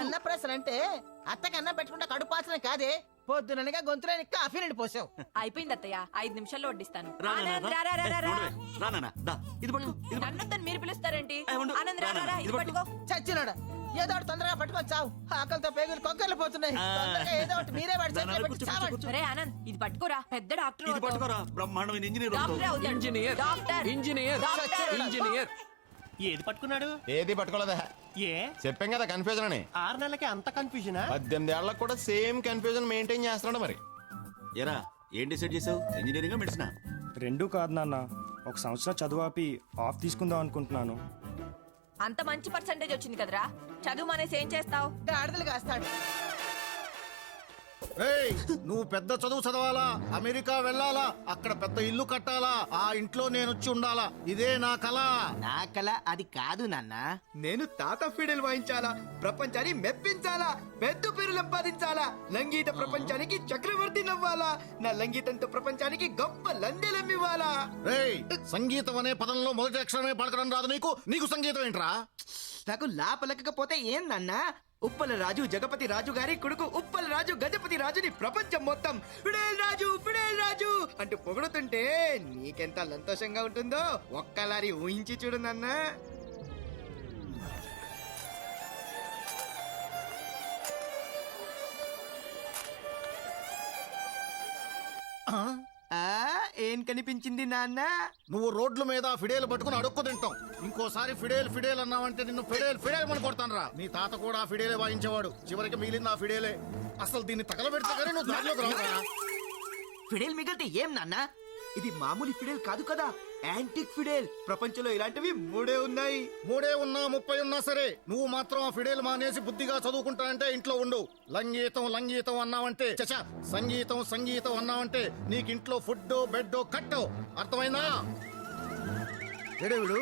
అన్నప్రాసన అంటే అత్తకి అన్నం పెట్టుకుంటే కడుపాసన కాదే, పొద్దుననగా గొంతులేని కాఫీ నిండి పోసావు. అయిపోయింది అత్తయ్య, 5 నిమిషాల్లో వడ్డిస్తాను. నన్నొద్దని మీరు పిలుస్తారేంటి? ఆనంద్ రా రా రా, ఇది పట్టుకో. చచ్చినాడా, ఏదో ఒకటి తొందరగా పట్టుకొని చావు. ఆకలితో పేగులు కొక్కర్లు పోతున్నాయి. తొందరగా ఏదో ఒకటి మీరే వాడి చేతిలో పెట్టి చావండి. అరే ఆనంద్, ఇది పట్టుకోరా, పెద్ద డాక్టర్ ఇది పట్టుకోరా, బ్రహ్మాండమైన ఇంజనీర్ డాక్టర్ అవుతాడు. Engineer doctor engineer doctor. Engineer. ఏది పట్టుకున్నాడు? ఏది పట్టుకోలేదా? ఏ చెప్పాం కదా కన్ఫ్యూజన్ అని. 6 నెలలకి అంత కన్ఫ్యూజనా? 18 ఏళ్లకు కూడా సేమ్ కన్ఫ్యూజన్ మెయింటైన్ చేస్తున్నాడు మరి. ఎరా ఏం డిసైడ్ చేసావు? ఇంజనీరింగ్ మెడిసినా? రెండూ కాదు నాన్న, 1 సంవత్సరం చదువు ఆపి ఆఫ్ తీసుకుందాం అనుకుంటున్నాను. అంత మంచి పర్సంటేజ్ వచ్చింది కదరా, చదువు మానేసి ఏం చేస్తావు? గాడిదలు కాస్తాడు. నువ్వు పెద్ద చదువు చదవాలా, అమెరికా వెళ్ళాలా, అక్కడ పెద్ద ఇల్లు కట్టాలా, ఆ ఇంట్లో నేను వచ్చి ఉండాలా, ఇదే నా కళ. నా కళ అది కాదు నాన్న. నేను తాత ఫిడల్ వాయించాలా, ప్రపంచాన్ని మెప్పించాలా, పెద్ద పేరు సంపాదించాలా, లంగీత ప్రపంచానికి చక్రవర్తి నవ్వాలా, నా లంగీతంతో ప్రపంచానికి గొప్ప లందెలమ్మివ్వాలా. రేయ్, సంగీతం అనే పదంలో మొదటి అక్షరమే పలకడం రాదు నీకు? నీకు సంగీతం ఏంట్రా? నాకు లాపలకపోతే ఏందన్నా? ఉప్పల రాజు జగపతి రాజు గారి కొడుకు ఉప్పల రాజు గజపతి రాజుని ప్రపంచం మొత్తం ఫిడేల్ రాజు అంటూ పొగుడుతుంటే నీకెంత సంతోషంగా ఉంటుందో ఒక్కలారి ఊహించి చూడు నాన్న. ఏం కనిపించింది నాన్న? నువ్వు రోడ్ల మీద ఫిడేలు పట్టుకుని అడుక్కు తింటాం. ఇంకోసారి ఫిడేల్ ఫిడేల్ అన్నావంటే నిన్ను ఫిడేల్ ఫిడేల్ అని కొడతాను రా. మీ తాత కూడా ఫిడేలే వాయించేవాడు, చివరికి మిగిలింది ఆ ఫిడేలే. అసలు దీన్ని తగలబెడితే కానీ నువ్వు దారిలోకి రావురా. ఫిడేల్ మిగిలితే ఏం నాన్న? ఇది మామూలు ఫిడేల్ కాదు కదా, యాంటిక్ ఫిడేల్. ప్రపంచంలో ఇలాంటివి 3 ఉన్నాయి. 3 ఉన్నా 30 ఉన్నా సరే నువ్వు మాత్రం ఆ ఫిడేల్ మానేసి బుద్ధిగా చదువుకుంటానంటే ఇంట్లో ఉండు. లంగీతం లంగీతం అన్నావంటే, చచా సంగీతం సంగీతం అన్నావంటే నీకు ఇంట్లో ఫుడ్ బెడ్ కట్టు. అర్థమైందా? ఎడవుడు